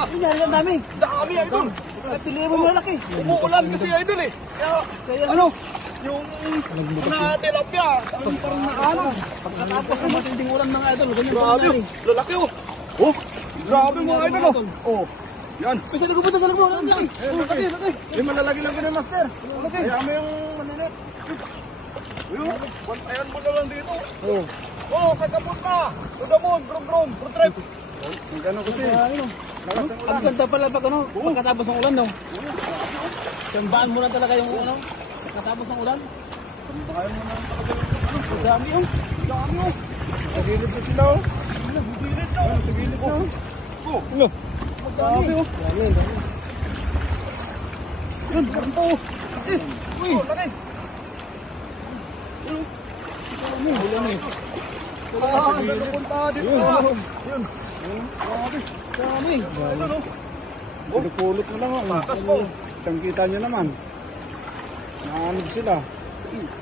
Ang dami. Dami, idol. Piliin mo malaki. Umuulan kasi, idol eh. Kaya ano, yung na tilapia, parang nakaano. Pagkatapos ng matinding ulan mga idol, ganyan Grabe, lalaki oh. Oh, grabe mga idol oh. Oh, yan. Kasi nagpupunta sa lagbo. Laki. Eh, malalagi lang ganun, master. Kaya mo yung maninit. Ayun, bantayan mo na lang dito. Oo. Oh, saan ka punta? Udamon, brum, road trip. Gano'n kasi. Lakas ng ulan. Ang ganda pala pag ano, pagkatapos ng ulan, no? Sambaan mo na talaga yung ano, pagkatapos ng ulan. Sambaan mo na talaga yung Ang dami oh. Dami oh. Sa gilid na sila oh. Sa gilid na oh. Oh, ano? Ang dami oh. Yun, ganito oh. Uy, laki. Ulan eh. Saan ka punta dito ah? Yun. Dami. Ano? Pulot mo lang ako. Takas po. Kita nyo naman. Naanog sila.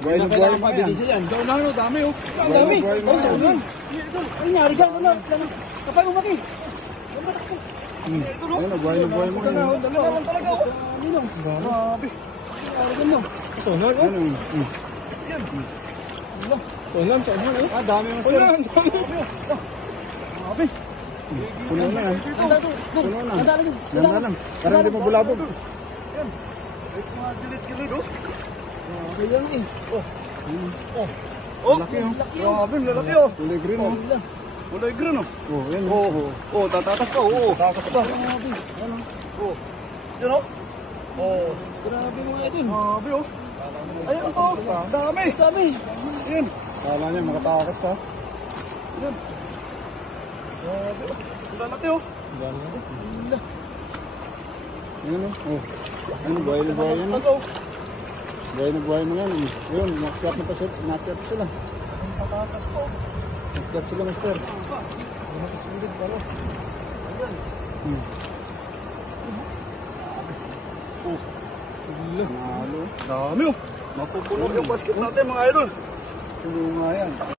Buhay na buhay mo yan. Yan. Daw na ano, dami oh. Ang Buhay dami. na buhay mo yan. Ay, nangyari dyan. Ano? Kapay mo maki. Buhay na buhay mo yan. Dalawan talaga oh. Grabe. Nangyari dyan no. Ano? Sonan. Ah, dami mo sir. Grabe. Puno na yan. Puno na. Yan na lang. Parang hindi mo bulabog. Yan. Ito mga gilid-gilid oh. Grabe yan eh. Oh, Laki oh. grabe, lalaki oh. Kulay green oh. Kulay green oh. Oh, yan Oh, oh, tatatas pa oh. Takas pa. Grabe. Ano? Oh. Yan oh. Oh, Grabe mga idol. grabe oh. Ayun oh, dami. Dami. Yan. Kala niya makatakas ha. Yan. Grabe oh. Lalaki oh. Yan oh. Ano, buhay na buhay yan. Ano? Buhay na buhay mo yan. Yun, nakyat na pa sila. Nakyat sila. Tatatas po. Nakyat sila, master. Nakasilid pa rin. Ayan. Oh. Nalo. Dami oh. Mapupuno yung basket natin mga idol. Puno nga yan.